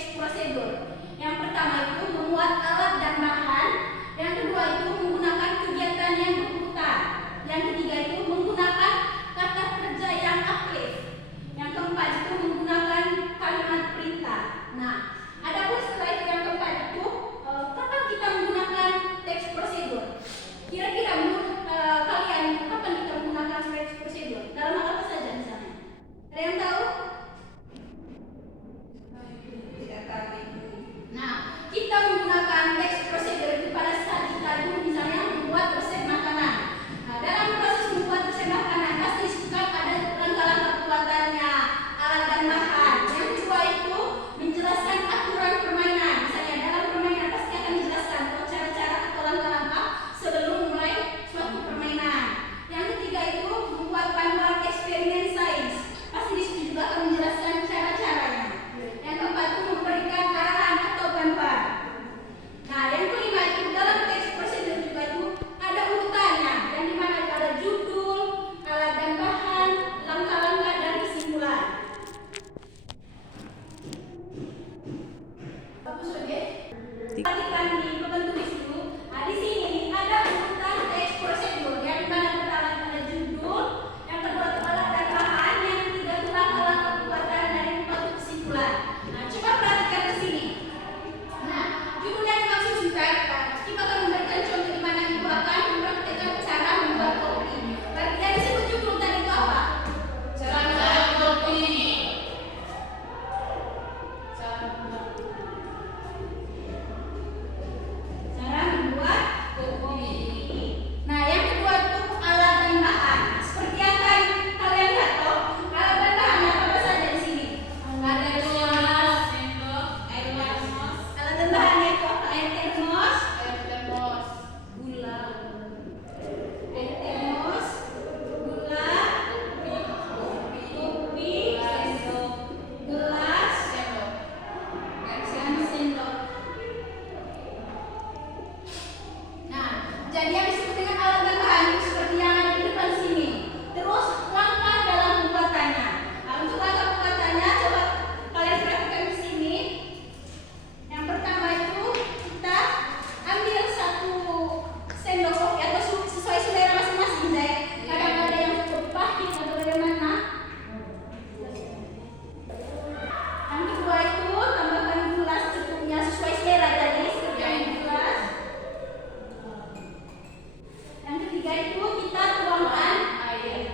teks prosedur. Yang pertama itu memuat alat dan bahan. Yang kedua itu menggunakan kegiatan yang berurutan. Yang ketiga itu menggunakan kata kerja yang aktif. Yang keempat itu menggunakan kalimat perintah. Nah, adapun setelah itu yang keempat itu kapan kita menggunakan teks prosedur? Kira-kira menurut kalian kapan kita menggunakan teks prosedur? Dalam hal apa saja misalnya? Ada yang tahu? Nah, kita menggunakan teks prosedur itu pada saat kita dulu misalnya membuat resep makanan. Nah, dalam proses membuat resep makanan pasti disebutkan ada langkah-langkah pembuatannya, alat dan bahan. Yang kedua itu menjelaskan aturan permainan. Misalnya dalam permainan pasti akan dijelaskan cara-cara atau langkah-langkah sebelum mulai suatu permainan. Yang ketiga itu membuat panduan eksperimen sains. Pasti di situ juga akan menjelaskan cara-caranya. Yang keempat itu memberikan arahan atau panduan. Nah, yang kelima itu dalam teks prosedur juga itu ada urutannya, yang dimana itu ada judul, alat dan bahan, langkah-langkah dan kesimpulan. Bagus oke? Perhatikan di papan tulis dulu. Nah, di sini ada urutan teks prosedur, yang dimana pertama itu ada judul, yang kedua itu alat dan bahan, yang ketiga itu langkah-langkah pembuatan dan yang keempat itu kesimpulan. Nah, coba perhatikan di sini. Nah, judul yang dimaksud sudah kita akan memberikan contoh di mana ibu akan mempraktikkan cara membuat kopi. Berarti yang disebut judul tadi itu apa? Cara membuat kopi. Cara membuat Kopi. Nah, yang kedua itu alat dan bahan. Seperti yang tadi kalian lihat toh, alat dan bahannya apa saja di sini? Ada gelas, sendok, air termos, Alat dan bahannya itu apa? Air termos, gula, air termos, gula, kopi, sendok, gelas, sendok. dan sendok. Nah, jadi yang disebut dengan alat dan bahan itu seperti yang ada di depan sini. Terus langkah dalam pembuatannya. Nah, untuk langkah pembuatannya coba kalian perhatikan di sini. Yang pertama itu kita ambil satu sendok kopi atau sesuai selera masing-masing ya. Kadang ada yang cukup pahit atau bagaimana. Yang kedua itu tambahkan gula secukupnya sesuai selera tadi seperti yang di gelas. Yang ketiga itu kita tuangkan Air.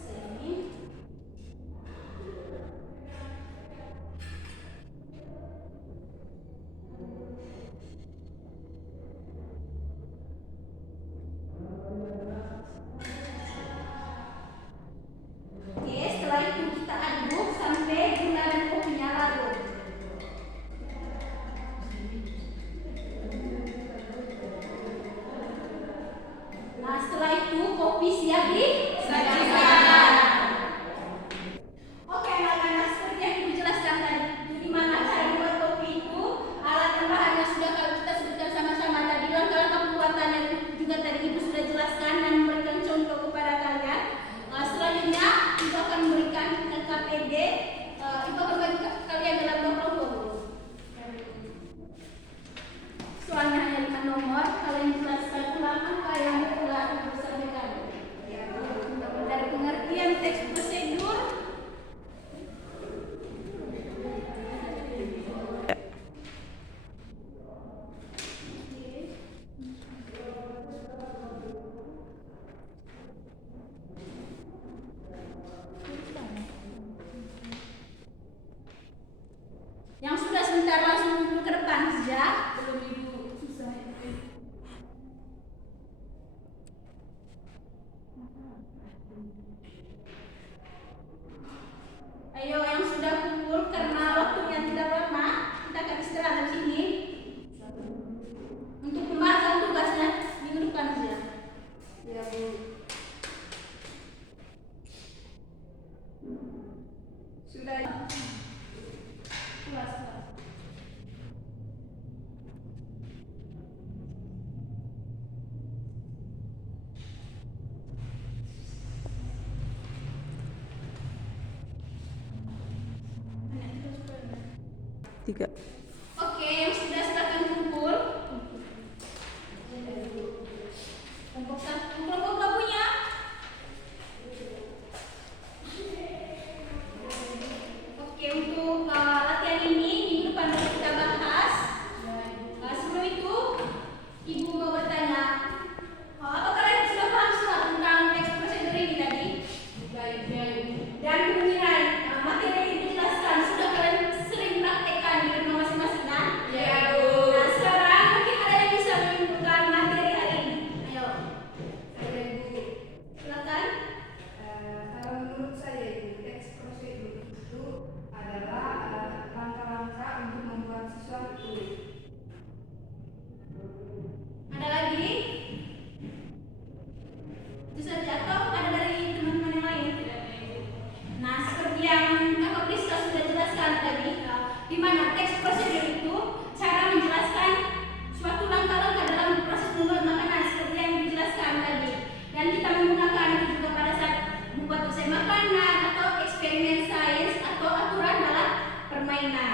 sini. Oke, setelah itu kita aduk sampai gula dan kopinya larut. Nah, setelah itu kopi siap disajikan. Oke, anak-anak, seperti yang ibu jelaskan tadi, di mana cara membuat kopi itu, alat dan bahannya sudah kalau kita sebutkan sama-sama tadi, langkah-langkah pembuatannya juga tadi ibu sudah jelaskan dan memberikan contoh kepada kalian. Selanjutnya ibu akan memberikan LKPD, ibu akan bagi kalian dalam dua kelompok. Soalnya hanya 5 nomor, kalian jelaskan ulang apa yang telah ibu sampaikan. Dari pengertian teks prosedur. Yang sudah sebentar langsung dulu ke depan saja. Belum ibu. Susah. Ayo yang sudah kumpul karena waktunya tidak lama, kita akan istirahat di sini. Untuk pembahasan tugasnya minggu depan saja. Ya, Bu. Sudah. Kelas. 3. Oke, yang sudah silakan kumpul. Kelompok 1, kelompok 2 punya. Oke, untuk latihan ini minggu depan baru kita bahas. Sebelum itu, Ibu mau bertanya, apa kalian sudah paham semua tentang teks prosedur ini tadi? Dan kemudian materi yang dijelaskan sudah kalian sering praktekkan di rumah masing-masing kan? Ya, Bu. Nah, sekarang mungkin ada yang bisa menyimpulkan materi hari ini. Ayo, Saya Ibu. silakan. Kalau menurut saya Ibu, teks prosedur itu adalah langkah-langkah untuk membuat sesuatu. Ada lagi? Itu saja atau ada dari teman-teman yang lain? Nah, seperti yang Kakak Priska sudah jelaskan tadi, di mana teks prosedur itu cara menjelaskan suatu langkah-langkah dalam proses membuat makanan seperti yang dijelaskan tadi. Dan kita menggunakan itu juga pada saat membuat resep makanan atau eksperimen sains atau aturan dalam permainan.